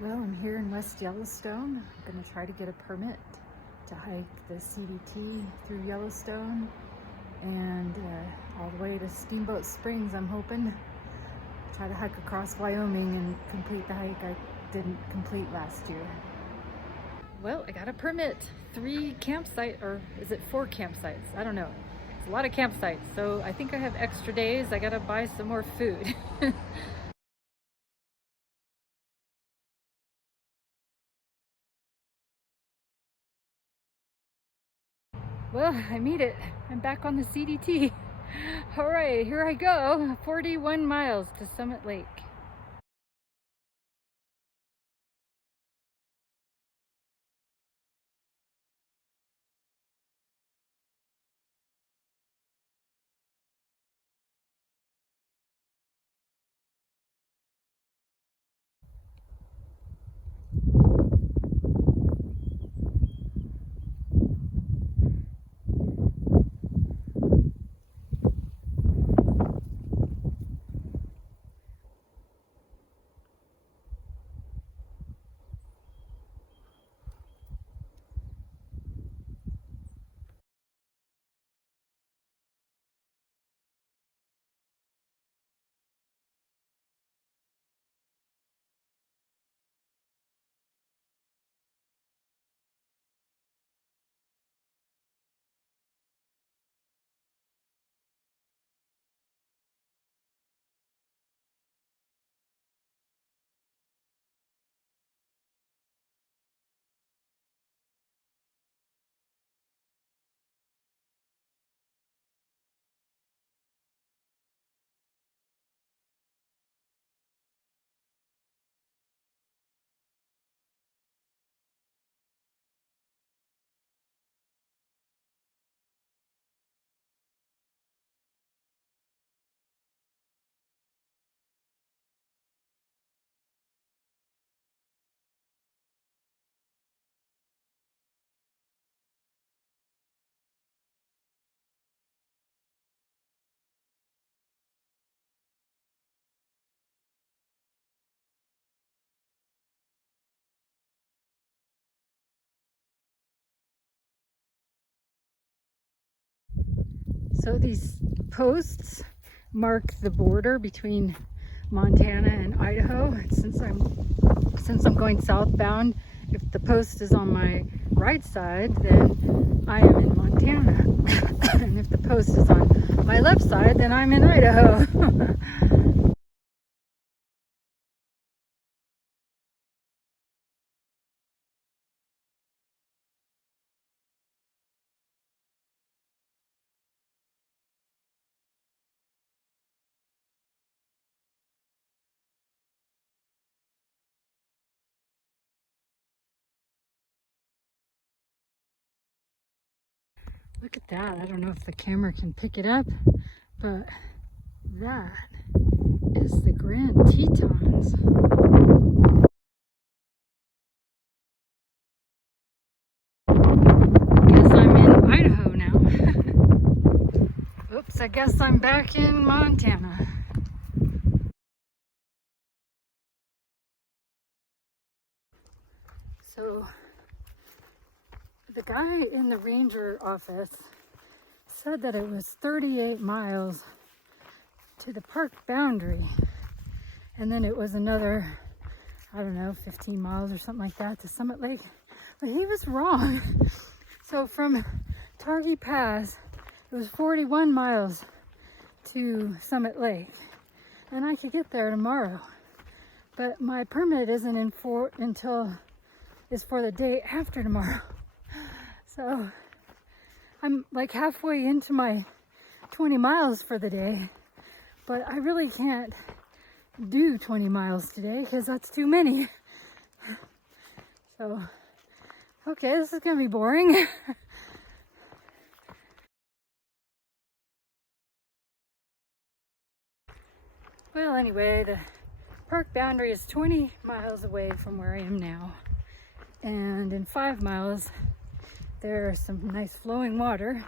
Well, I'm here in West Yellowstone. I'm going to try to get a permit to hike the CDT through Yellowstone and all the way to Steamboat Springs, I'm hoping. Try to hike across Wyoming and complete the hike I didn't complete last year. Well, I got a permit. 3 campsites, or is it 4 campsites? I don't know. It's a lot of campsites, so I think I have extra days. I gotta buy some more food. Well, I made it. I'm back on the CDT. All right, here I go. 41 miles to Summit Lake. So these posts mark the border between Montana and Idaho. Since I'm going southbound, if the post is on my right side, then I am in Montana. And if the post is on my left side, then I'm in Idaho. Look at that. I don't know if the camera can pick it up, but that is the Grand Tetons. Guess I'm in Idaho now. Oops, I guess I'm back in Montana. So the guy in the ranger office said that it was 38 miles to the park boundary, and then it was another, I don't know, 15 miles or something like that to Summit Lake, but he was wrong. So from Targhee Pass, it was 41 miles to Summit Lake, and I could get there tomorrow, but my permit isn't until is for the day after tomorrow. So I'm like halfway into my 20 miles for the day, but I really can't do 20 miles today because that's too many. So, okay, this is gonna be boring. Well, anyway, the park boundary is 20 miles away from where I am now. And in 5 miles, there's some nice flowing water.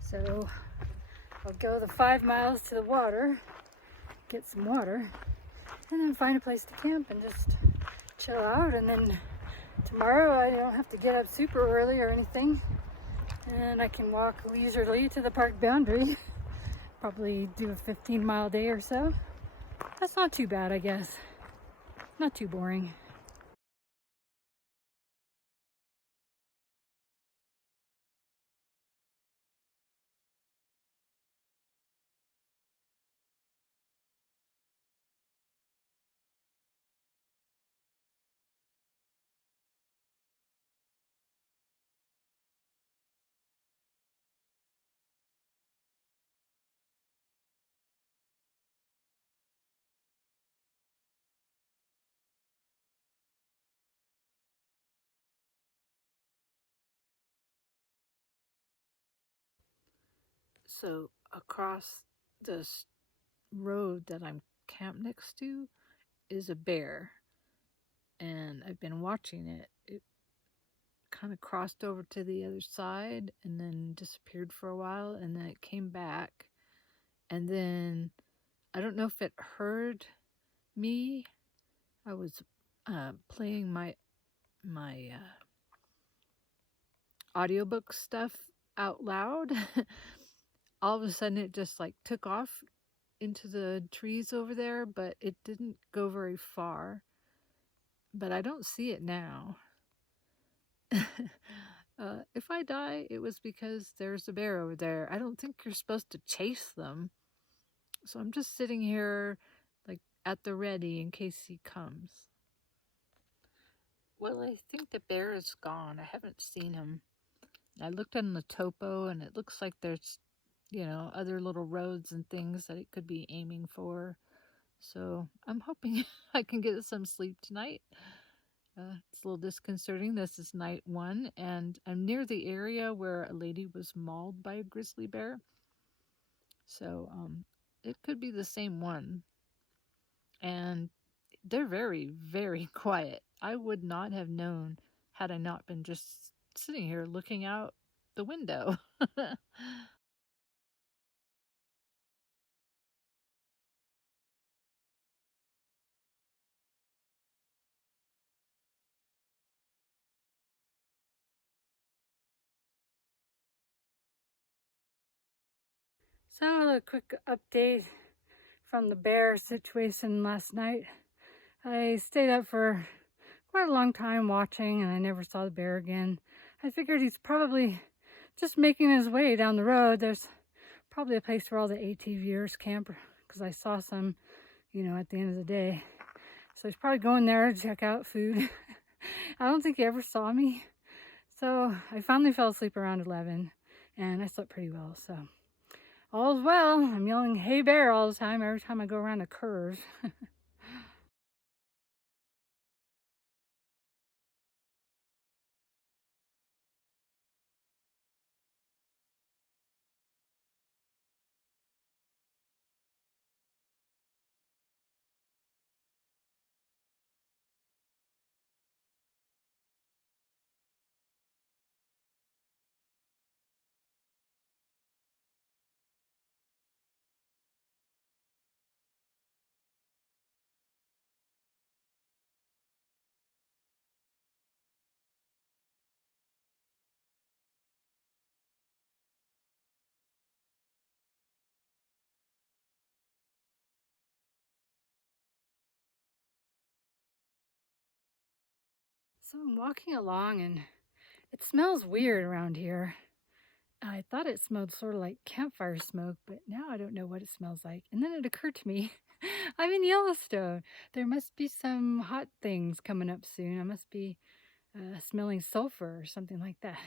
So I'll go the 5 miles to the water, get some water, and then find a place to camp and just chill out, and then tomorrow I don't have to get up super early or anything, and I can walk leisurely to the park boundary. Probably do a 15-mile day or so. That's not too bad, I guess. Not too boring. So across this road that I'm camped next to is a bear, and I've been watching it. It kind of crossed over to the other side and then disappeared for a while, and then it came back, and then I don't know if it heard me. I was playing my audiobook stuff out loud. All of a sudden it just like took off into the trees over there, but it didn't go very far. But I don't see it now. If I die, it was because there's a bear over there. I don't think you're supposed to chase them. So I'm just sitting here like at the ready in case he comes. Well, I think the bear is gone. I haven't seen him. I looked on the topo, and it looks like there's, other little roads and things that it could be aiming for. So I'm hoping I can get some sleep tonight. It's a little disconcerting. This is night 1, and I'm near the area where a lady was mauled by a grizzly bear. So it could be the same one. And they're very, very quiet. I would not have known had I not been just sitting here looking out the window. So a quick update from the bear situation last night. I stayed up for quite a long time watching, and I never saw the bear again. I figured he's probably just making his way down the road. There's probably a place where all the ATVers camp, because I saw some, at the end of the day. So he's probably going there to check out food. I don't think he ever saw me. So I finally fell asleep around 11, and I slept pretty well, so all's well. I'm yelling, "Hey bear," all the time, every time I go around a curve. So I'm walking along, and it smells weird around here. I thought it smelled sort of like campfire smoke, but now I don't know what it smells like. And then it occurred to me, I'm in Yellowstone. There must be some hot things coming up soon. I must be smelling sulfur or something like that.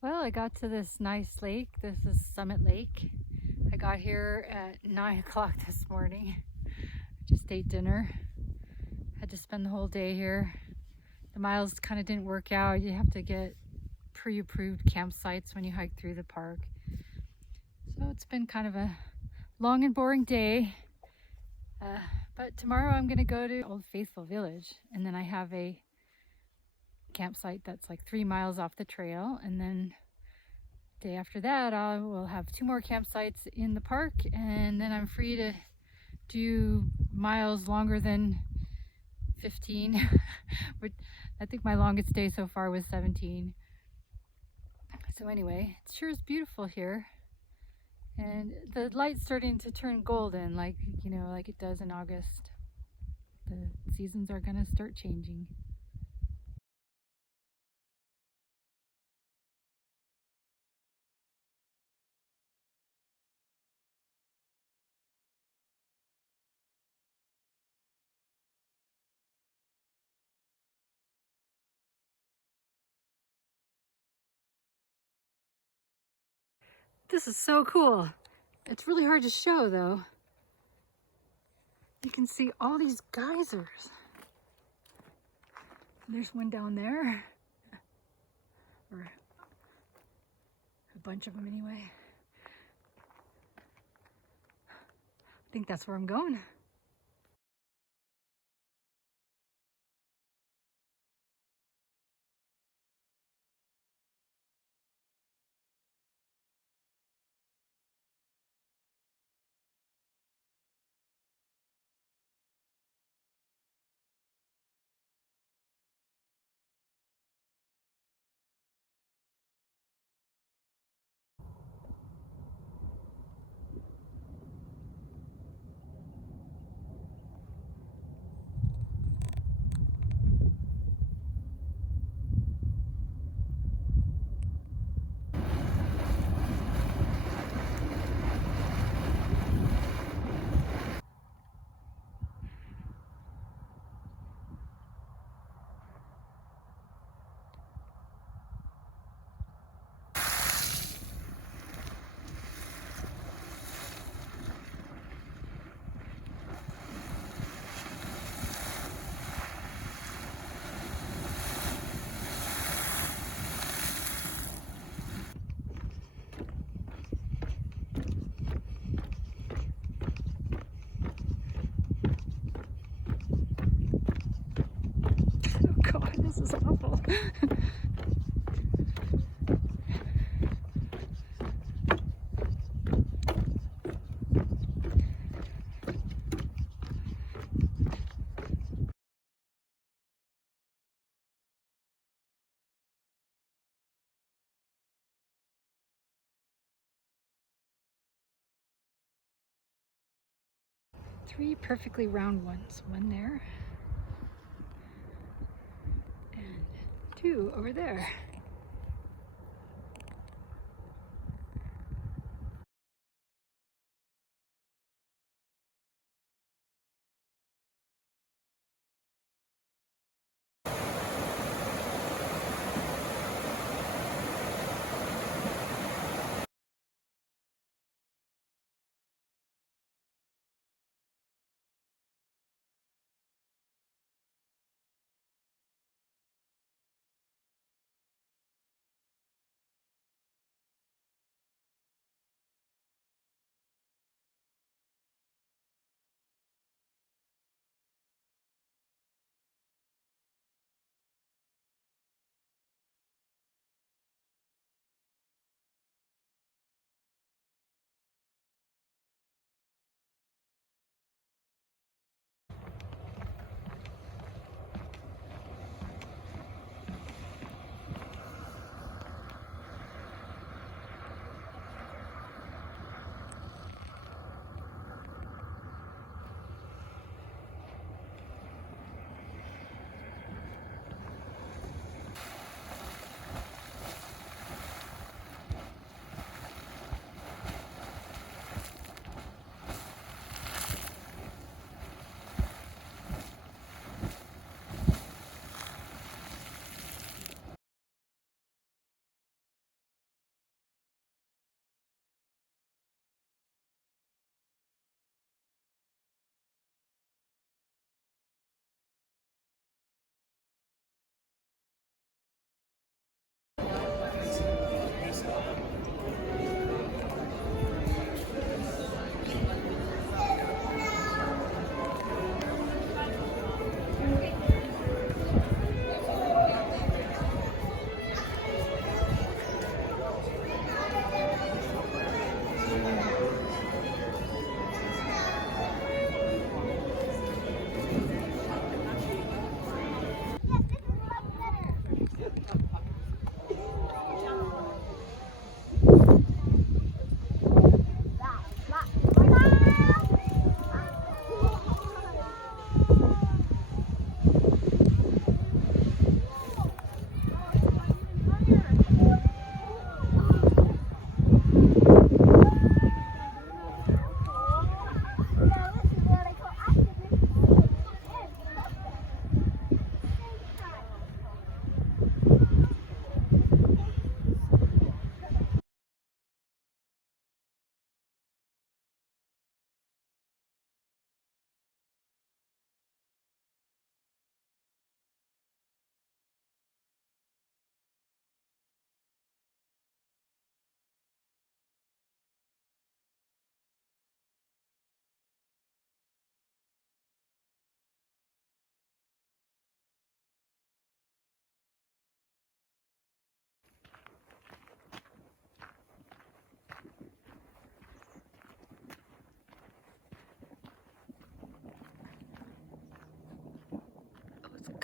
Well, I got to this nice lake. This is Summit Lake. I got here at 9 o'clock this morning. Just ate dinner. Had to spend the whole day here. the miles kind of didn't work out. You have to get pre-approved campsites when you hike through the park. So it's been kind of a long and boring day. But tomorrow I'm going to go to Old Faithful Village, and then I have a campsite that's like 3 miles off the trail, and then day after that I will have 2 more campsites in the park, and then I'm free to do miles longer than 15. But I think my longest day so far was 17. So anyway, it sure is beautiful here, and the light's starting to turn golden, like, you know, like it does in August. The seasons are gonna start changing. This is so cool. It's really hard to show though. You can see all these geysers. There's one down there, or a bunch of them anyway. I think that's where I'm going. Oh God, this is awful. 3 perfectly round ones. One there, and 2 over there.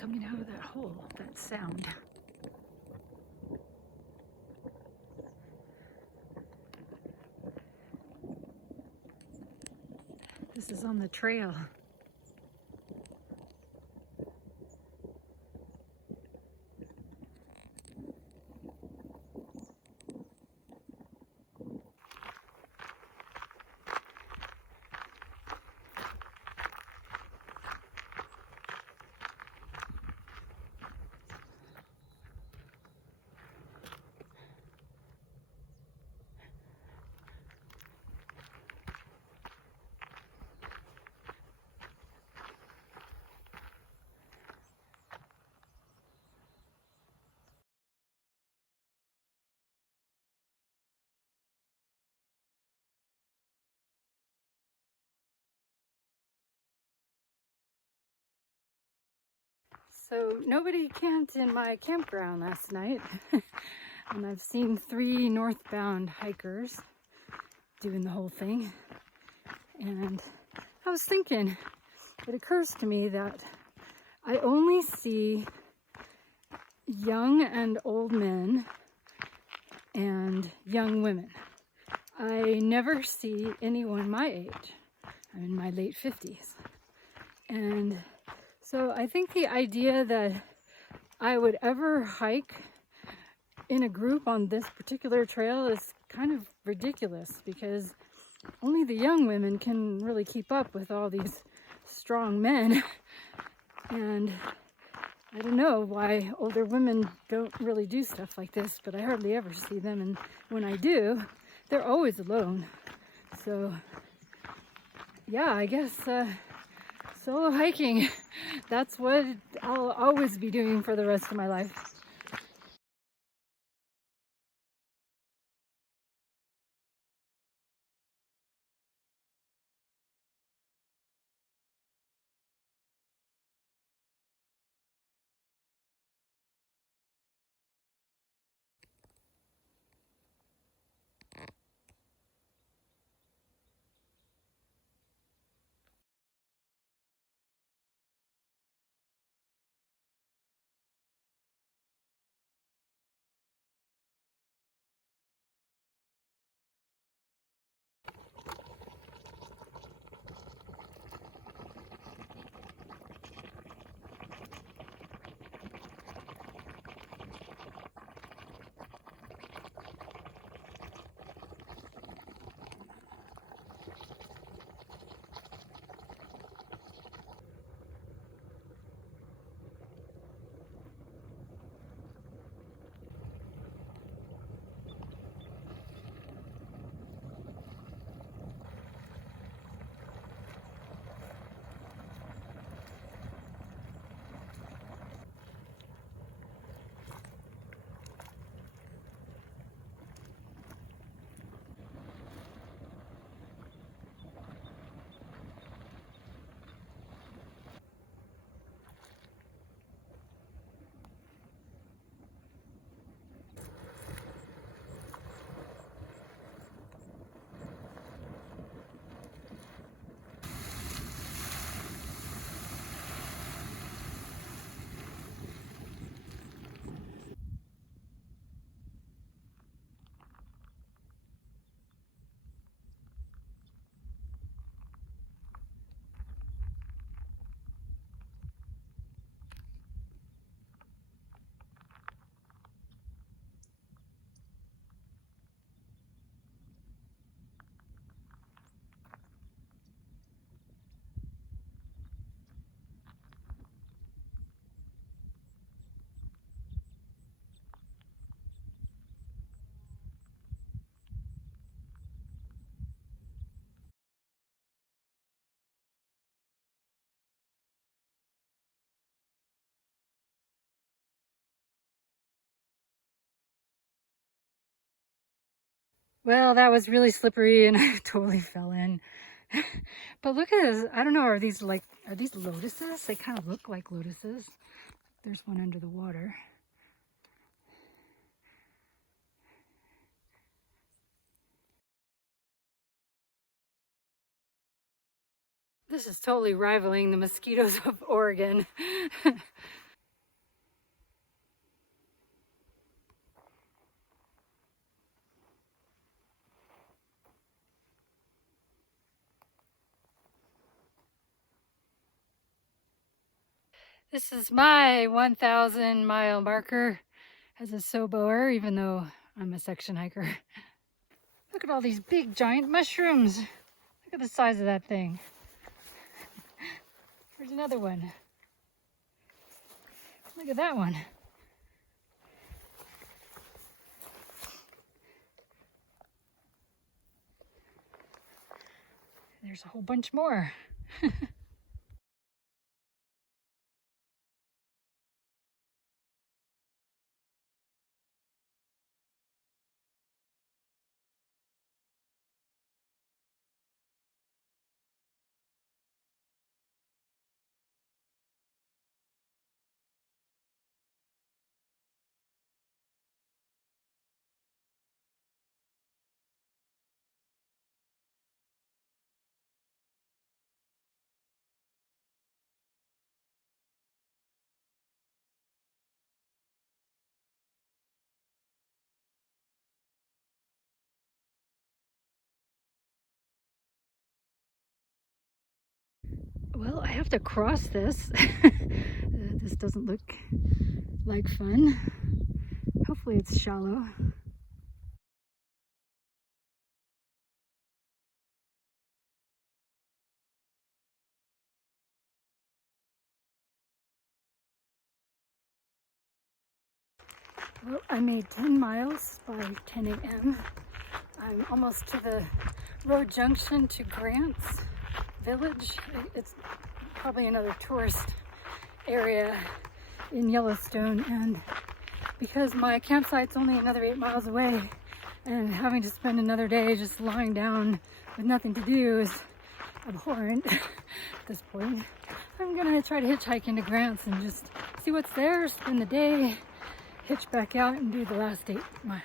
coming out of that hole, that sound. This is on the trail. So nobody camped in my campground last night. And I've seen 3 northbound hikers doing the whole thing. And I was thinking, it occurs to me that I only see young and old men and young women. I never see anyone my age. I'm in my late 50s. And so I think the idea that I would ever hike in a group on this particular trail is kind of ridiculous, because only the young women can really keep up with all these strong men. And I don't know why older women don't really do stuff like this, but I hardly ever see them. And when I do, they're always alone. So yeah, I guess solo hiking, that's what I'll always be doing for the rest of my life. Well, that was really slippery and I totally fell in. But look at this. I don't know, are these lotuses? They kind of look like lotuses. There's one under the water. This is totally rivaling the mosquitoes of Oregon. This is my 1,000 mile marker as a SOBOer, even though I'm a section hiker. Look at all these big giant mushrooms. Look at the size of that thing. Here's another one. Look at that one. There's a whole bunch more. Well, I have to cross this. This doesn't look like fun. Hopefully it's shallow. Well, I made 10 miles by 10 a.m. I'm almost to the road junction to Grant's Village. It's probably another tourist area in Yellowstone, and because my campsite's only another 8 miles away and having to spend another day just lying down with nothing to do is abhorrent at this point, I'm gonna try to hitchhike into Grant's and just see what's there, spend the day, hitch back out and do the last 8 miles.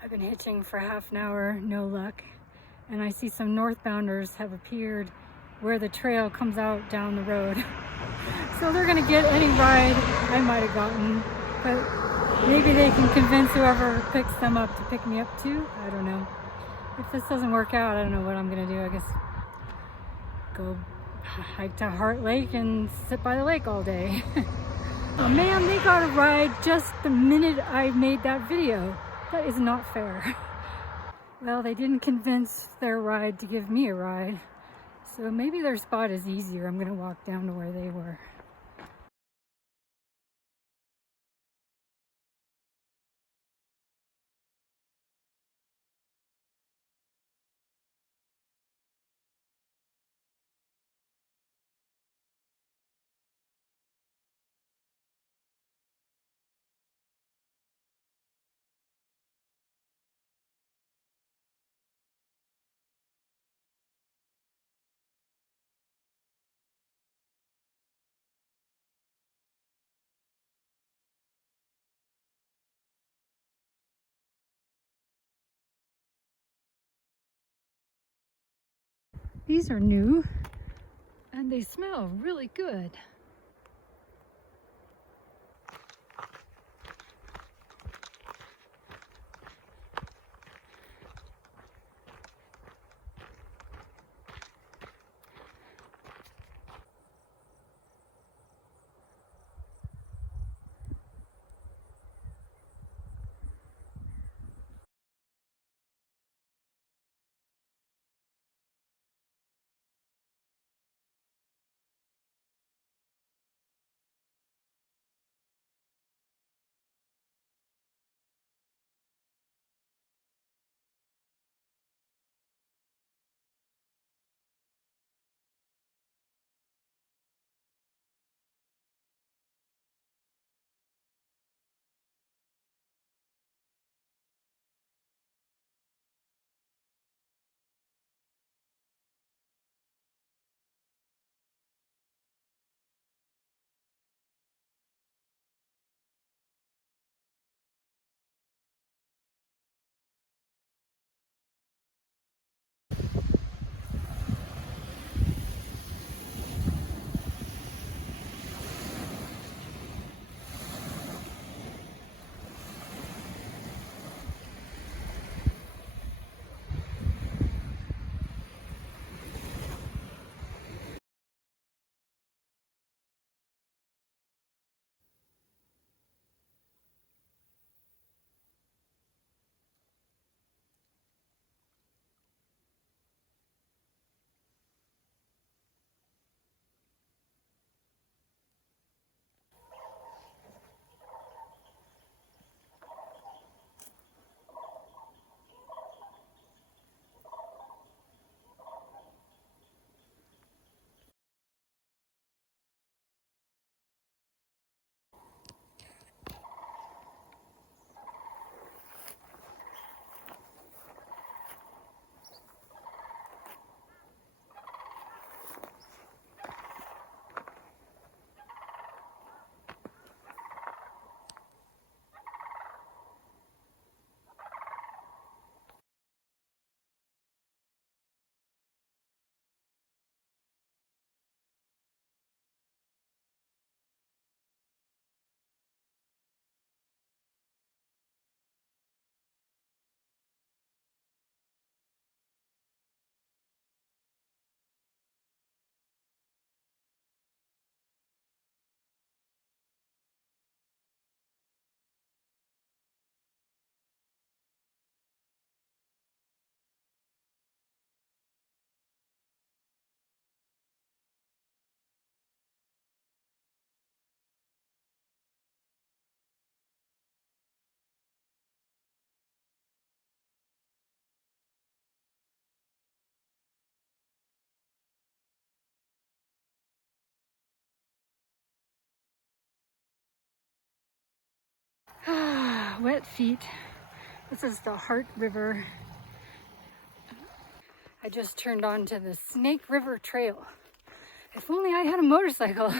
I've been hitching for half an hour, no luck, and I see some northbounders have appeared where the trail comes out down the road. So they're gonna get any ride I might have gotten, but maybe they can convince whoever picks them up to pick me up too. I don't know. If this doesn't work out, I don't know what I'm gonna do. I guess go hike to Heart Lake and sit by the lake all day. Oh man, they got a ride just the minute I made that video. That is not fair. Well, they didn't convince their ride to give me a ride. So maybe their spot is easier. I'm gonna walk down to where they were. These are new and they smell really good. wet feet. This is the Heart River. I just turned onto the Snake River Trail. If only I had a motorcycle.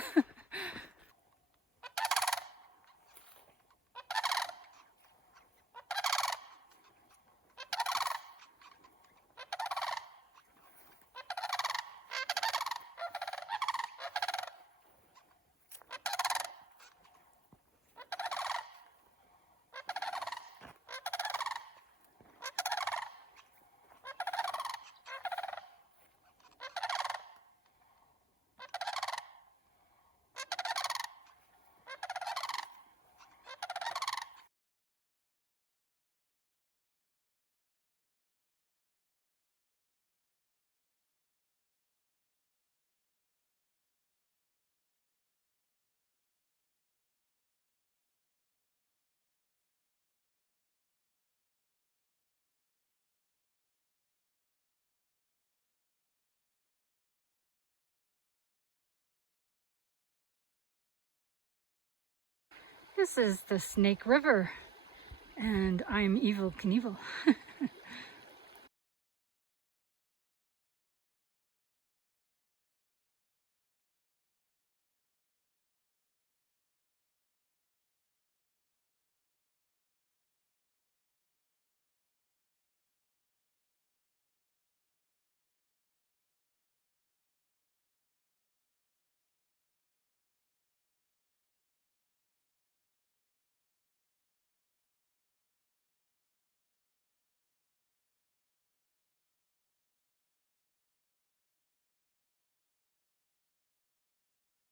This is the Snake River, and I'm Evel Knievel.